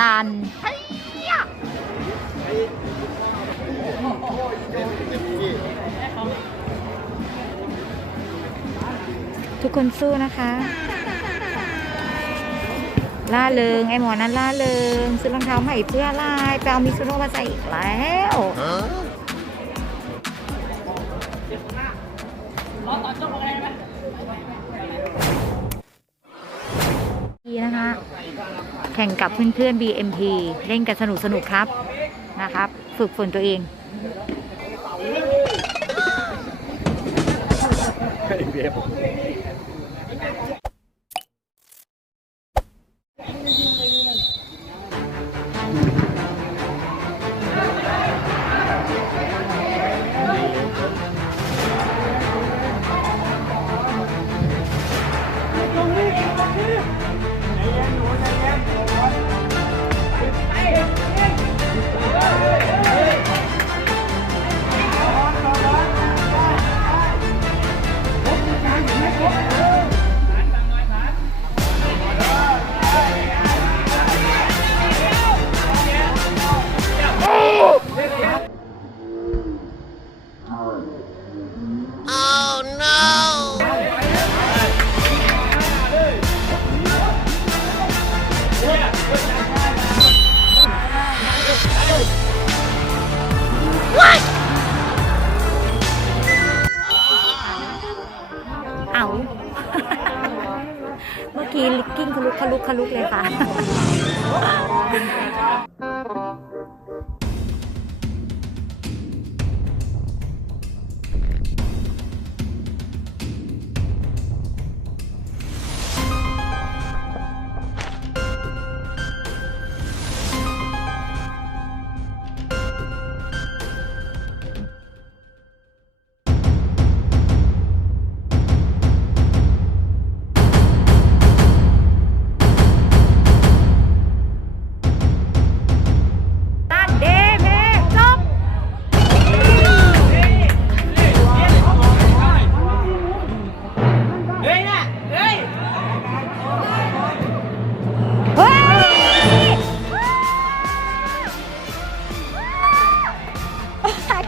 ตันทุกคนสู้นะคะ ล่าเริงไอหมอนั้นล่าเริงซื้อรองเท้าใหม่เพื่ออะไรไปเอามิซูโน่มาใส่อีกแล้วดีนะคะ ข่งกับเพื่อนๆ BMP เล่นกันสนุกสนุกครับนะครับ ฝึกฝนตัวเองเ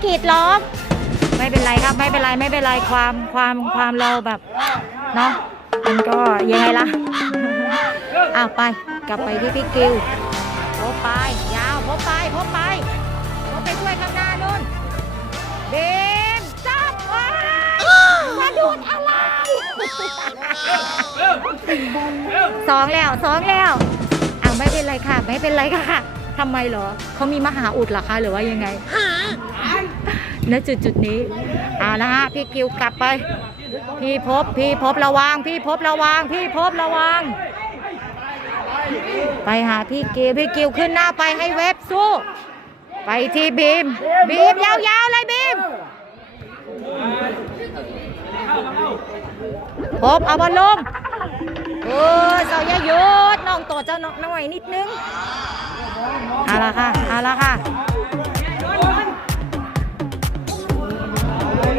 กรีดร้องไม่เป็นไรครับไม่เป็นไรไม่เป็นไรความความความเราแบบเนาะมันก็ยังไงล่ะอ้าวไปกลับไปที่พี่กิวพบไปยาวพบไปพบไปพบไปด้วยข้างหน้านู่นเบมจับว้าวสะดุดอะไรสองแล้วสองแล้วอ้าวไม่เป็นไรค่ะ ไม่เป็นไรค่ะทำไมเหรอเขามีมหาอุดเหรอคะหรือว่ายังไง ณจุดจุดนี้เอาละฮะพี่กิวกลับไป พี่พบพี่พบระวัง พี่พบระวัง พี่พบระวัง ไปหาพี่กิวพี่กิวขึ้นหน้าไปให้เว็บสู้ ไปที่บีม บีมยาวๆเลยบีมพบเอาบอลลงเออเสาอย่าหยุดน้องตัวเจ้าน้องหน่อยนิดนึงเอาละค่ะเอาละค่ะ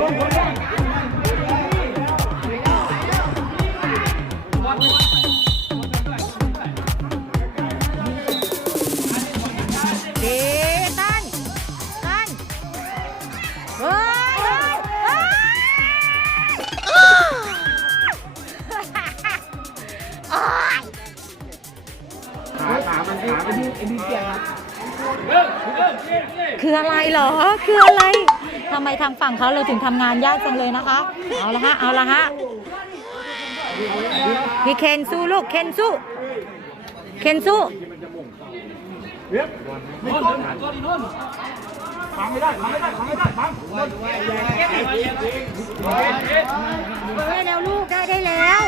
ดีตั้นตั้นเฮ้ยเฮ้ยเฮ้ยโอ๊ยขาขามันขามันเอ็นดีเจียคืออะไรเหรอ คืออะไร ทำไมทางฝั่งเขาเลยถึงทำงานยากจังเลยนะคะ เอาละฮะ เอาละฮะ พี่เคนสู้ลูก เคนสู้ เคนสู้บังไม่ได้บังไม่ได้บังไม่ได้บังเฮ้ยแล้วลูกได้ได้แล้ว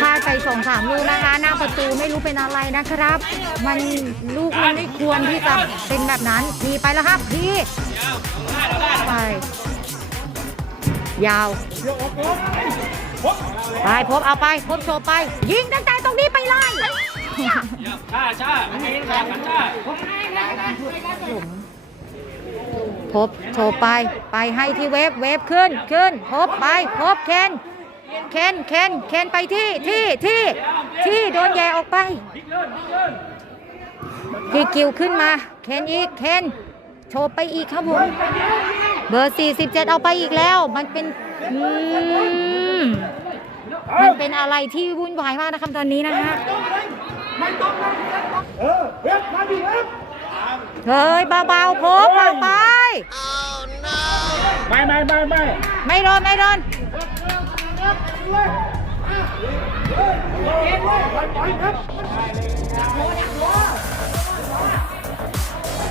พลาดไปสองสามลูกนะคะ หน้าประตูไม่รู้เป็นอะไรนะครับ มันลูกมัน นที่จะเป็นแบบนั้นพีไปแล้วครับพีไปยาวไปพบเอาไปพบโชว์ไป ยิงตั้งแต่ตรงนี้ไปเลยช้าช้าไม่ให้แรงกันช้าพบโชว์ไป ไปให้ที่เวฟเวฟขึ้นขึ้นพบไปพบเคนเคนเคนเคนไปที่ที่ที่ที่โดนแย่ออกไป พี่กิวขึ้นมาเคนอีกเคนโชว์ไปอีกครับผมเบอร์ 47 เอาไปอีกแล้ว มันเป็นมมันเป็นอะไรที่วุ่นวายมากนะครับตอนนี้นะฮะเออเว็บมาดิเว็บเฮ้ยเบาๆพบเบาไปไม่ไม่ไม่ไม่ไม่โดนไม่โดนโอ้ยพบมาพบมือมือเ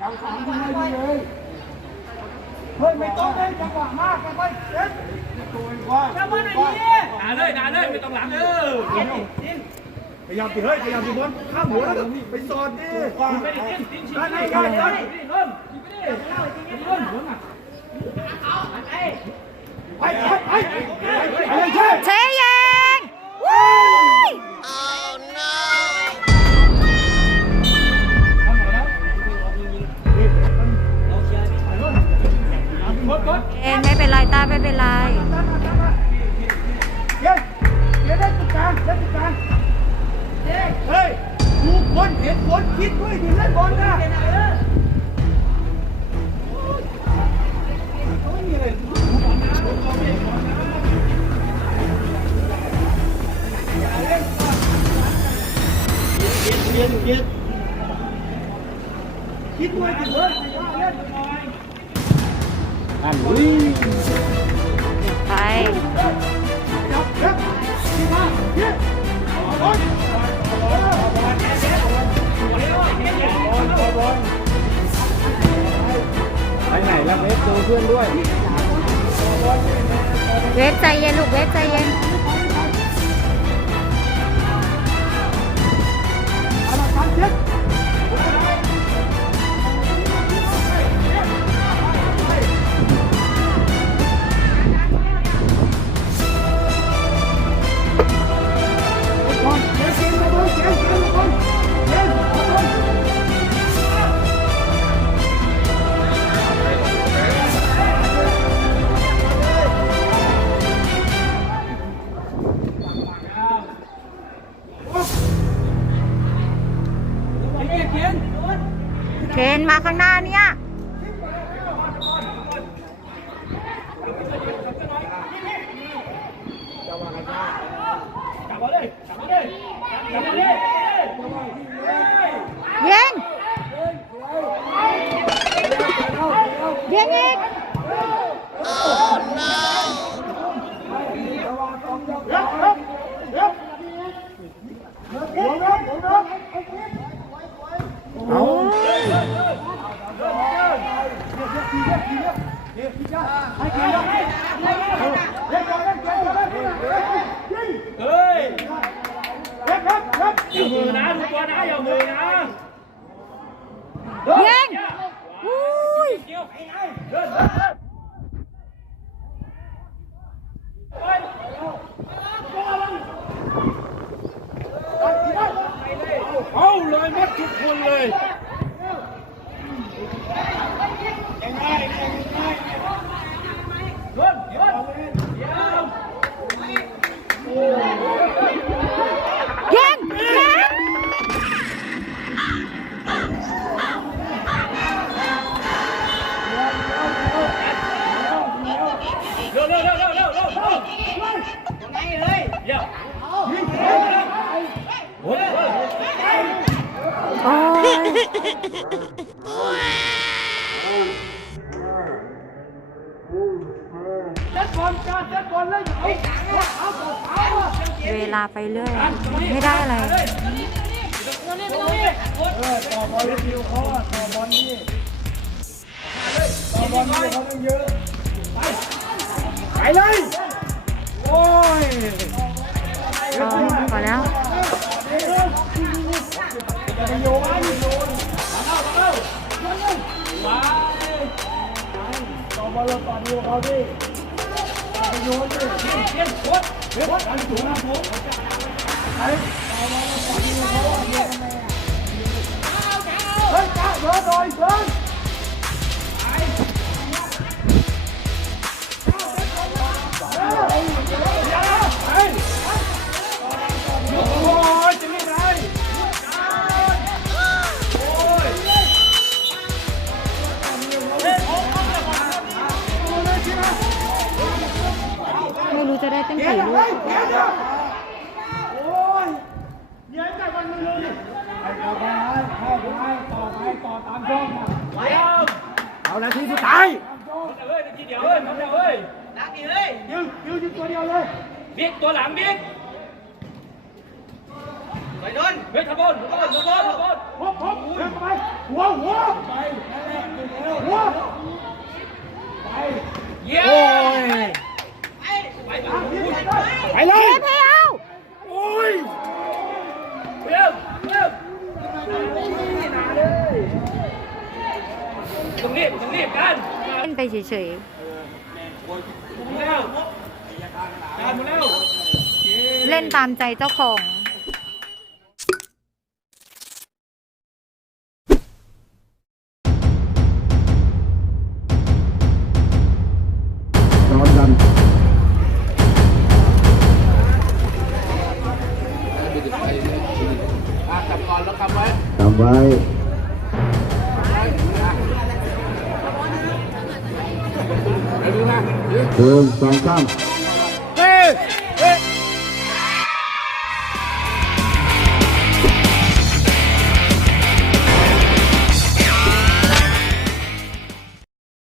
บมาไปเว็บพิการไปแย่แย่แย่แย่ไหวแย่แย่ดิไปไปแย่ไหวเฮ้ยไม่ต้องเล่นจังหวะมากกันไปเอ็ดตัวเองว่าจะมาไหนเนี่ยนาเลยนาเลยไม่ต้องหลังเออพยายามสิเฮ้ยพยายามสิบอลข้ามหัวแล้วไปสอดดิได้ได้ได้ได้ไปไปไปไปเลยเช่เชยเอง คิดด้วยดิเฮ้ยอันนี้ไปเย็บที่มาเย็บบอลไปไหนแล้วเวฟเจอเพื่อนด้วย เวฟใจเย็นลูกเวฟใจเย็น เเอา ไปเรื่อย ไม่ได้อะไรเออต่อบอลรีวิวเขาอะต่อบอลนี่ต่อบอลนี่เขาต้องเยอะไปไปเลยโอ้ยพอพอแล้วอย่าไปโยนอย่าโยนต่อบอลเราต่อนิวเขาดิอย่าไปโยนดิเย็นโคตรเฮ้ยอันสูงนะผมไอ้ต่อบอลเราต่อนิวเขาอะเนี่ยเฮ้ยจ้าเย อะหน่อ ยืนยืนยืนตัวเดียวเลยบิ๊กตัวหลังบิ๊กไปโดนเฮ้ยทะบนทะบนทะบนทะบนพบพบเดินไปหัวหัวไปหัวเย้โอ้ยไปไปเลยเพเอาโอ้ยเร็วเร็วต้องรีบต้องรีบกันเล่นไปเฉยเร็วการมาเร็วๆ เล่นตามใจเจ้าของ ร้อนกันจับก่อนแล้วคำไว้จำไว้หนึ่งสองสาม